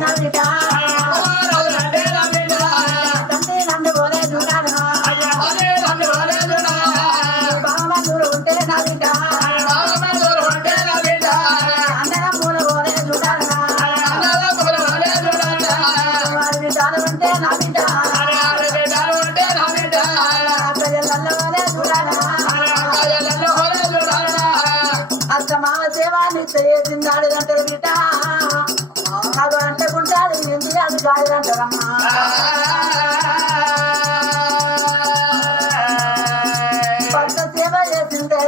నా బిడ్డ తండ్రి నన్ను పోలే చూడాను బావన దూరం ఉంటే నా బిడ్డ అన్నరం పూల పోలే చూడాను వారి బిడ్డలు ఉంటే నా బిడ్డ ప్రజలలో పోలే చూడాను అత్త మామ సేవాన్ని చేసిందాడు అంటారు బిడ్డ అది అంటకుంటాడు ఎందుకు అది కాదు అంటారమ్మా భర్త సేవ చేసిందే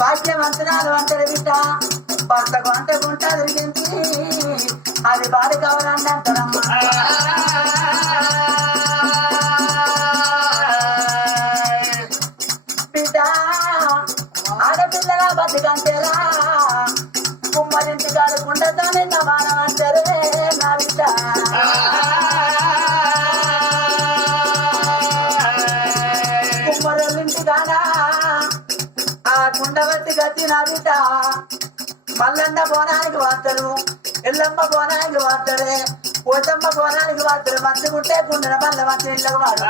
భాగ్యవంతరాలు అంటారు బిడ్డ భర్తకు అంటకుంటారు ఎందుకు అది బాధ కావాలని అంటారమ్మా బిడ్డ ఆడపిల్లగా బతికంటేరా కుమ్మరింటి కాదు కుండతోనే సమానం అంటారు నా బిడ్డ కుమ్మరులింటి కాదా ఆ కుండవట్టి గతి నా బిడ్డ మల్లన్న బోనానికి వార్తలు ఎల్లమ్మ బోనానికి వార్తలే పోతమ్మ బోనానికి వార్తలు మంచి గుట్టే కుండల మల్ల మంచి ఇళ్ళకు వాడు